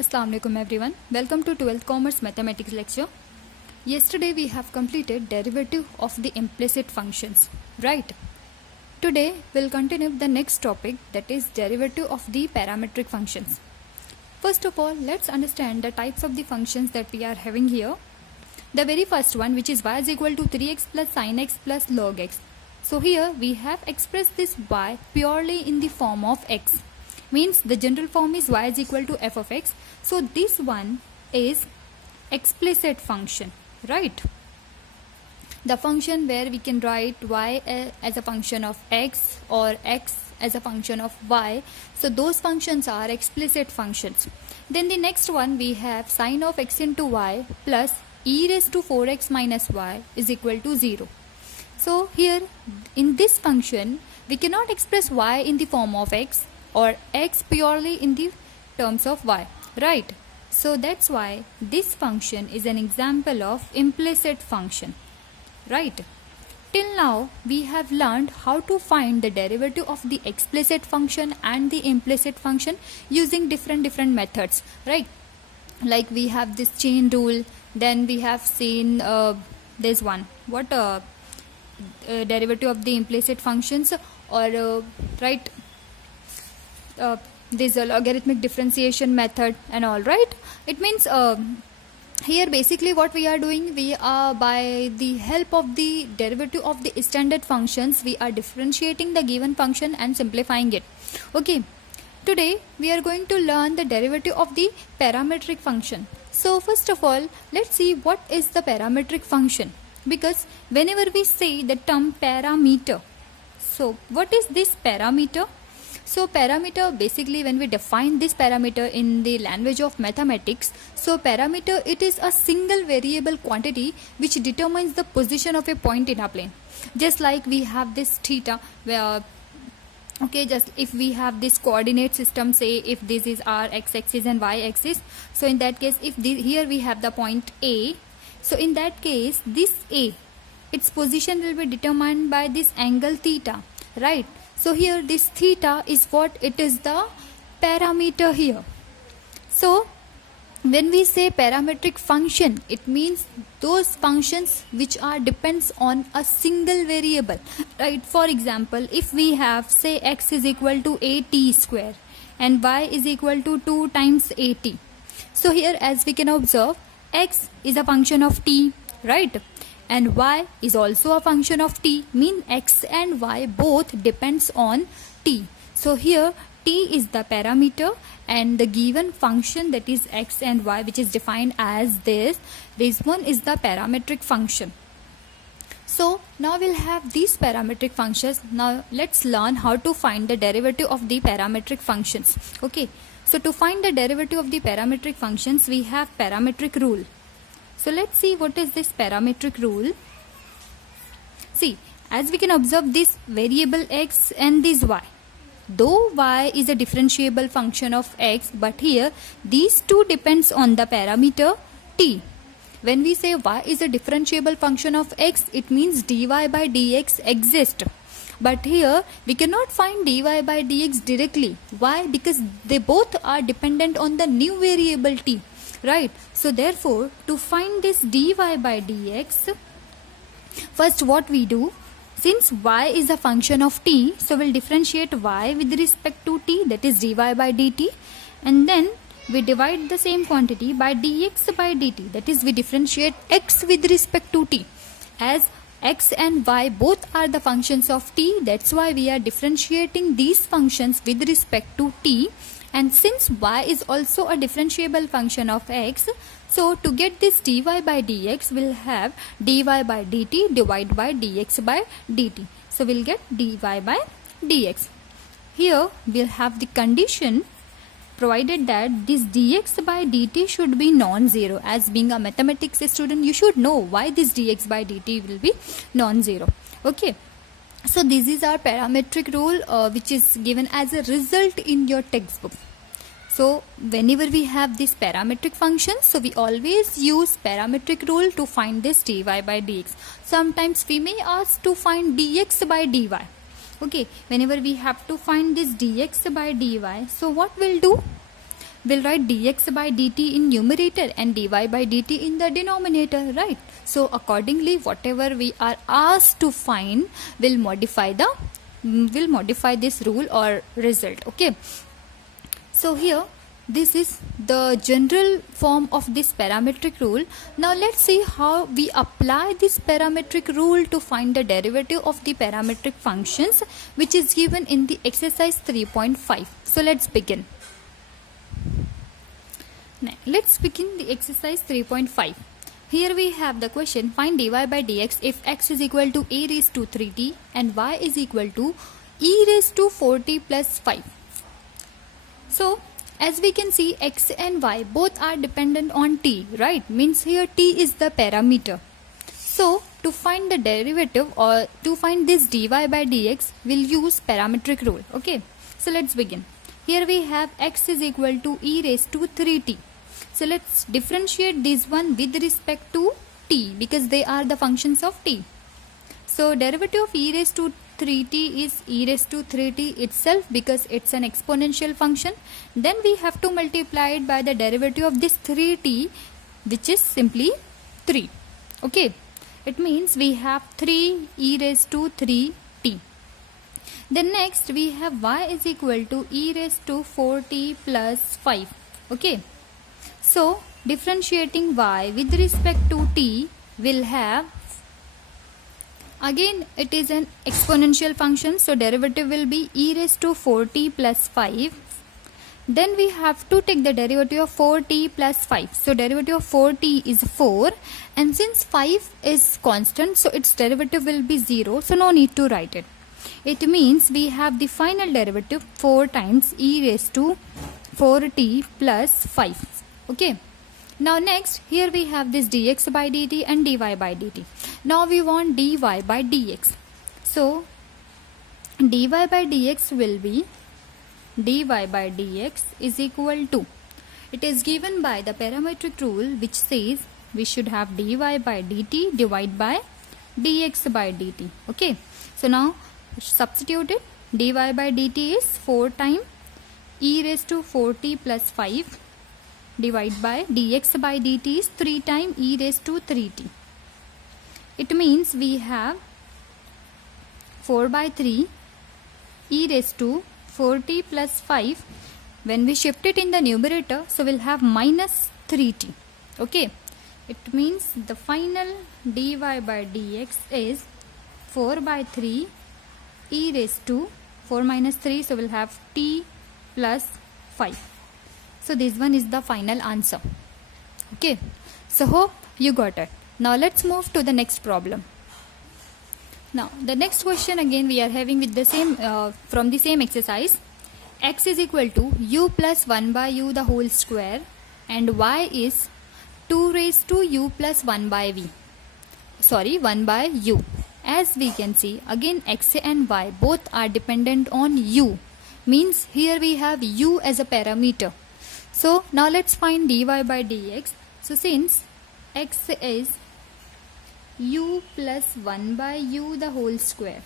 Assalamu alaikum everyone. Welcome to 12th Commerce Mathematics lecture. Yesterday we have completed derivative of the implicit functions, right? Today we'll continue the next topic, that is derivative of the parametric functions. First of all, let's understand the types of the functions that we are having here. The very first one, which is y is equal to 3x plus sin x plus log x. So here we have expressed this y purely in the form of x. Means the general form is y is equal to f of x. So this one is explicit function, right? The function where we can write y as a function of x or x as a function of y. So those functions are explicit functions. Then the next one, we have sin of x into y plus e raised to 4x minus y is equal to 0. So here in this function we cannot express y in the form of x or x purely in the terms of y, right? So that's why this function is an example of implicit function, right? Till now we have learned how to find the derivative of the explicit function and the implicit function using different methods, right? Like we have this chain rule, then we have seen this one, derivative of the implicit functions, or right, this logarithmic differentiation method and all, right? It means here basically what we are doing, we are by the help of the derivative of the standard functions, we are differentiating the given function and simplifying it. Okay, today we are going to learn the derivative of the parametric function. So first of all, let's see what is the parametric function, because whenever we say the term parameter, so what is this parameter? So parameter, basically when we define this parameter in the language of mathematics, so parameter, it is a single variable quantity which determines the position of a point in a plane. Just like we have this theta, where okay, just if we have this coordinate system, say if this is our x-axis and y-axis, so in that case, if here we have the point A, so in that case this A, its position will be determined by this angle theta, right? So here this theta is what it is, the parameter here. So when we say parametric function, it means those functions which are depends on a single variable, right? For example, if we have, say, x is equal to at square and y is equal to 2 times at. So here, as we can observe, x is a function of t, right? And y is also a function of t, mean x and y both depends on t. So here t is the parameter and the given function, that is x and y, which is defined as this one is the parametric function. So now we'll have these parametric functions. Now let's learn how to find the derivative of the parametric functions. Okay, so to find the derivative of the parametric functions, we have parametric rule. So let's see what is this parametric rule. See, as we can observe, this variable x and this y, though y is a differentiable function of x, but here these two depends on the parameter t. When we say y is a differentiable function of x, it means dy by dx exist. But here we cannot find dy by dx directly. Why? Because they both are dependent on the new variable t, right? So therefore, to find this dy by dx, first what we do, since y is a function of t, so we'll differentiate y with respect to t, that is dy by dt, and then we divide the same quantity by dx by dt, that is we differentiate x with respect to t. As x and y both are the functions of t, that's why we are differentiating these functions with respect to t. And since y is also a differentiable function of x, so to get this dy by dx, we'll have dy by dt divided by dx by dt. So we'll get dy by dx. Here we'll have the condition provided that this dx by dt should be non-zero. As being a mathematics student, you should know why this dx by dt will be non-zero. Okay. So this is our parametric rule, which is given as a result in your textbook. So whenever we have this parametric function, so we always use parametric rule to find this dy by dx. Sometimes we may ask to find dx by dy. Okay, whenever we have to find this dx by dy, so what we'll do? we'll write dx by dt in numerator and dy by dt in the denominator, right? So accordingly, whatever we are asked to find will modify this rule or result. Okay, so here this is the general form of this parametric rule. Now let's see how we apply this parametric rule to find the derivative of the parametric functions, which is given in the exercise 3.5. So let's begin. Now, let's begin the exercise 3.5. Here we have the question, find dy by dx if x is equal to a raised to 3t and y is equal to e raised to 4t plus 5. So as we can see, x and y both are dependent on t, right? Means here t is the parameter. So to find the derivative or to find this dy by dx, we'll use parametric rule. Okay, so let's begin. Here we have x is equal to e raised to 3t. So let's differentiate this one with respect to t because they are the functions of t. So derivative of e raised to 3t is e raised to 3t itself because it's an exponential function. Then we have to multiply it by the derivative of this 3t, which is simply 3. Okay, it means we have 3 e raised to 3t. Then next we have y is equal to e raised to 4t plus 5. Okay, so differentiating y with respect to t will have, again it is an exponential function, so derivative will be e raised to 4t plus 5. Then we have to take the derivative of 4t plus 5. So derivative of 4t is 4, and since 5 is constant, so its derivative will be 0, so no need to write it. It means we have the final derivative 4 times e raised to 4t plus 5. Okay. Now next, here we have this dx by dt and dy by dt. Now we want dy by dx. So dy by dx will be dy by dx is equal to, it is given by the parametric rule which says we should have dy by dt divided by dx by dt. Okay, so now substitute it. Dy by dt is 4 times e raised to 4t plus 5 divided by dx by dt is 3 times e raised to 3t. It means we have 4 by 3 e raised to 4t plus 5. When we shift it in the numerator, so we'll have minus 3t. Okay, it means the final dy by dx is 4 by 3 e raised to 4 minus 3, so we'll have t plus 5. So this one is the final answer. Okay, so hope you got it. Now let's move to the next problem. Now the next question again we are having with the same from the same exercise. X is equal to u plus 1 by u the whole square and y is 2 raised to u plus 1 by 1 by u. As we can see, again x and y both are dependent on u, means here we have u as a parameter. So now let's find dy by dx. So since x is u plus 1 by u the whole square,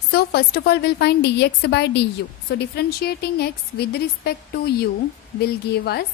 so first of all we'll find dx by du. So differentiating x with respect to u will give us,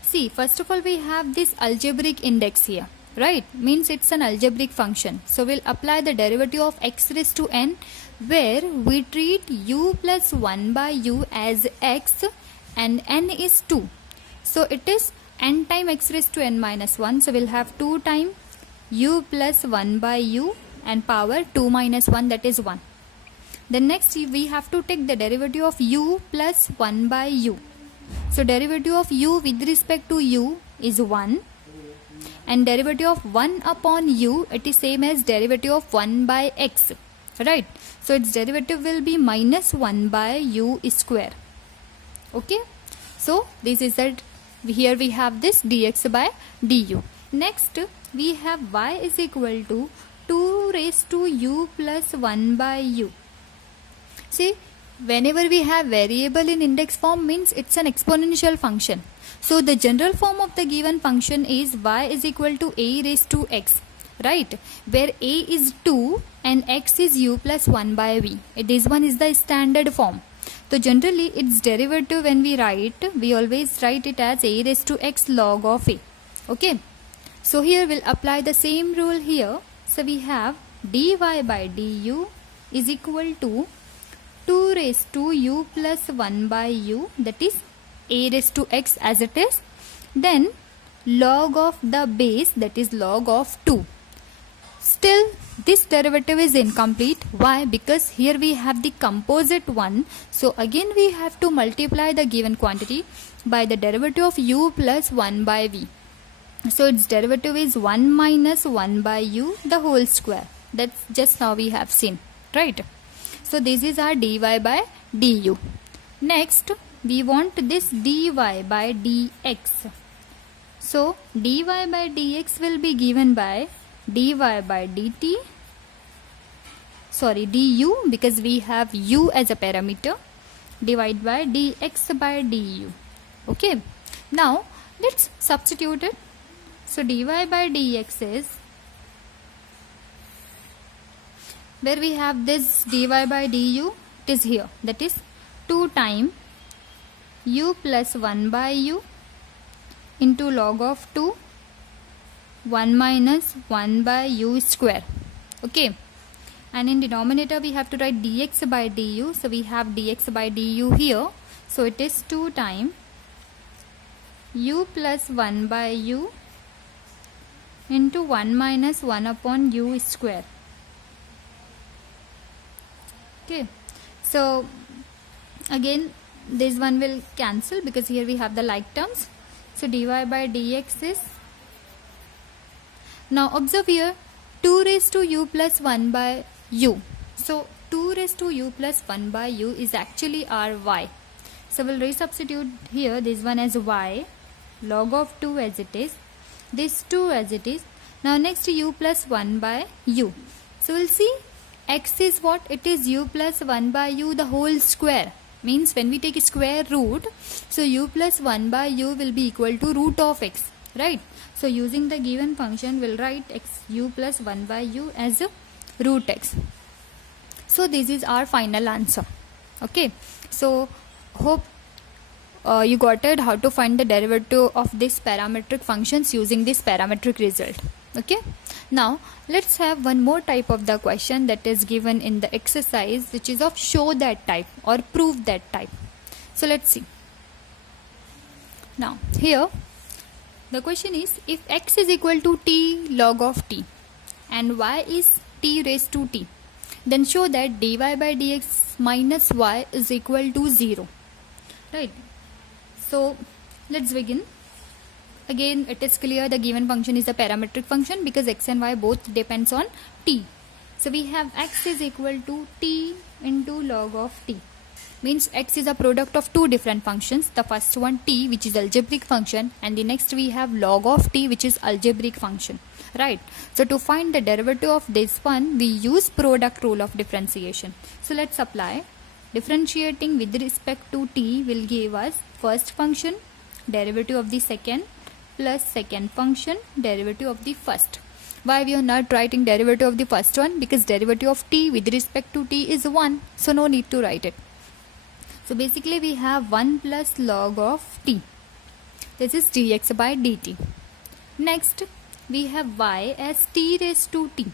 see, first of all we have this algebraic index here, right? Means it's an algebraic function. So we'll apply the derivative of x raised to n, where we treat u plus 1 by u as x and n is 2. So it is n time x raised to n minus 1. So we'll have 2 times u plus 1 by u and power 2 minus 1, that is 1. Then next we have to take the derivative of u plus 1 by u. So derivative of u with respect to u is 1. And derivative of 1 upon u, it is same as derivative of 1 by x. Right, so its derivative will be minus 1 by u square. Okay, so this is that. Here we have this dx by du. Next we have y is equal to 2 raised to u plus 1 by u. See, whenever we have variable in index form, means it's an exponential function. So the general form of the given function is y is equal to a raised to x, right, where a is 2 and x is u plus 1 by v. This one is the standard form. So generally its derivative when we write, we always write it as a raised to x log of a. Okay. So here we'll apply the same rule here. So we have dy by du is equal to 2 raised to u plus 1 by u, that is a raised to x as it is, then log of the base, that is log of 2. Still this derivative is incomplete. Why? Because here we have the composite one. So again we have to multiply the given quantity by the derivative of u plus 1 by v. So its derivative is 1 minus 1 by u the whole square. That's just now we have seen, right? So this is our dy by du. Next we want this dy by dx. So dy by dx will be given by dy by dt, sorry du, because we have u as a parameter, divided by dx by du. Okay, now let's substitute it. So dy by dx is, where we have this dy by du, it is here, that is 2 times u plus 1 by u into log of 2 1 minus 1 by u square. Okay, and in denominator we have to write dx by du. So we have dx by du here, so it is 2 times u plus 1 by u into 1 minus 1 upon u square. Okay, so again this one will cancel because here we have the like terms. So dy by dx is, now observe here 2 raised to u plus 1 by u. So 2 raised to u plus 1 by u is actually our y. So we'll resubstitute here this one as y, log of 2 as it is, this 2 as it is. Now next u plus 1 by u. So we'll see x is what? It is u plus 1 by u the whole square. Means when we take a square root, so u plus 1 by u will be equal to root of x, right? So using the given function, we'll write x u plus 1 by u as a root x. So this is our final answer. Okay, so hope you got it how to find the derivative of this parametric functions using this parametric result. Okay, now let's have one more type of the question that is given in the exercise, which is of show that type or prove that type. So let's see. Now here the question is, if x is equal to t log of t and y is t raised to t, then show that dy by dx minus y is equal to 0, right? So let's begin. Again it is clear the given function is a parametric function because x and y both depends on t. So we have x is equal to t into log of t. Means x is a product of two different functions. The first one t, which is algebraic function, and the next we have log of t, which is algebraic function, right? So to find the derivative of this one, we use product rule of differentiation. So let's apply. Differentiating with respect to t will give us first function derivative of the second plus second function derivative of the first. Why we are not writing derivative of the first one? Because derivative of t with respect to t is 1, so no need to write it. So basically we have 1 plus log of t. This is dx by dt. Next we have y as t raised to t.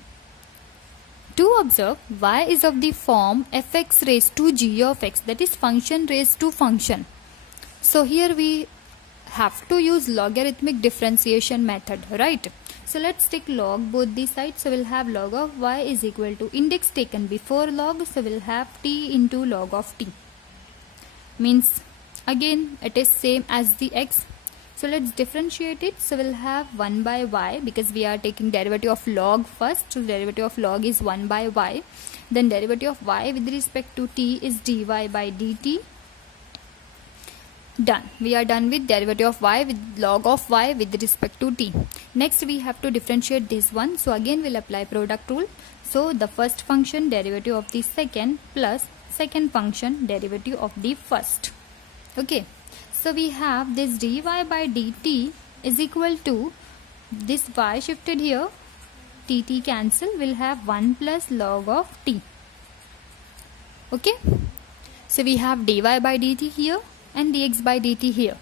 To observe, y is of the form fx raised to g of x, that is function raised to function. So here we have to use logarithmic differentiation method, right? So let's take log both these sides. So we'll have log of y is equal to index taken before log, so we'll have t into log of t. Means again it is same as the x. So let's differentiate it. So we'll have 1 by y because we are taking derivative of log first. So derivative of log is 1 by y. Then derivative of y with respect to t is dy by dt. Done. We are done with derivative of y with log of y with respect to t. Next we have to differentiate this one. So again we'll apply product rule. So the first function derivative of the second plus second function derivative of the first. Okay. So we have this dy by dt is equal to this y shifted here, tt cancel, will have 1 plus log of t. Okay. So we have dy by dt here and dx by dt here.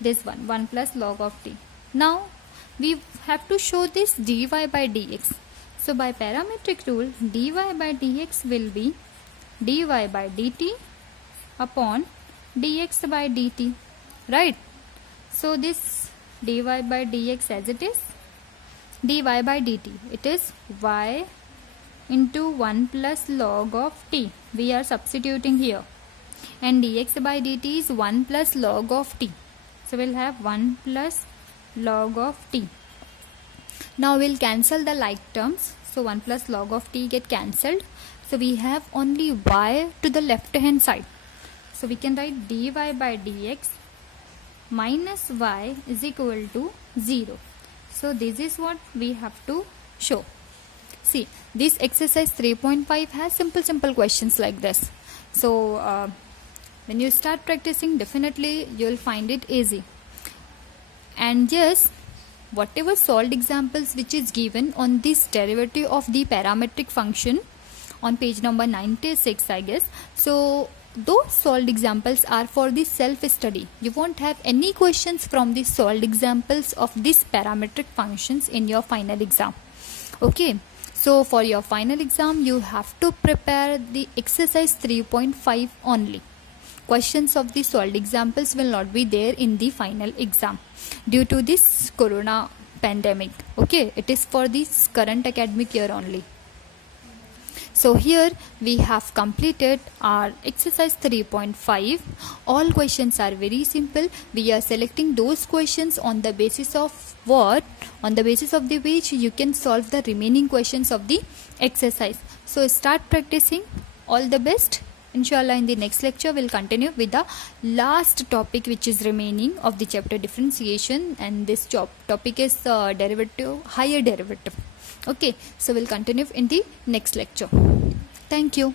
This one 1 plus log of t. Now we have to show this dy by dx. So by parametric rule, dy by dx will be dy by dt upon dx by dt, right? So this dy by dx as it is, dy by dt, it is y into 1 plus log of t. We are substituting here. And dx by dt is 1 plus log of t. So we'll have 1 plus log of t. Now we'll cancel the like terms. So 1 plus log of t get cancelled. So we have only y to the left hand side. So we can write dy by dx minus y is equal to 0. So this is what we have to show. See, this exercise 3.5 has simple questions like this. So when you start practicing, definitely you will find it easy. And yes, whatever solved examples which is given on this derivative of the parametric function on page number 96, I guess. So those solved examples are for the self-study. You won't have any questions from the solved examples of these parametric functions in your final exam. Okay. So for your final exam, you have to prepare the exercise 3.5 only. Questions of the solved examples will not be there in the final exam due to this corona pandemic. Okay, it is for this current academic year only. So here we have completed our exercise 3.5. All questions are very simple. We are selecting those questions on the basis of what? On the basis of the which you can solve the remaining questions of the exercise. So start practicing. All the best. Inshallah, in the next lecture we'll continue with the last topic which is remaining of the chapter differentiation, and this topic is derivative, higher derivative. Okay, so we'll continue in the next lecture. Thank you.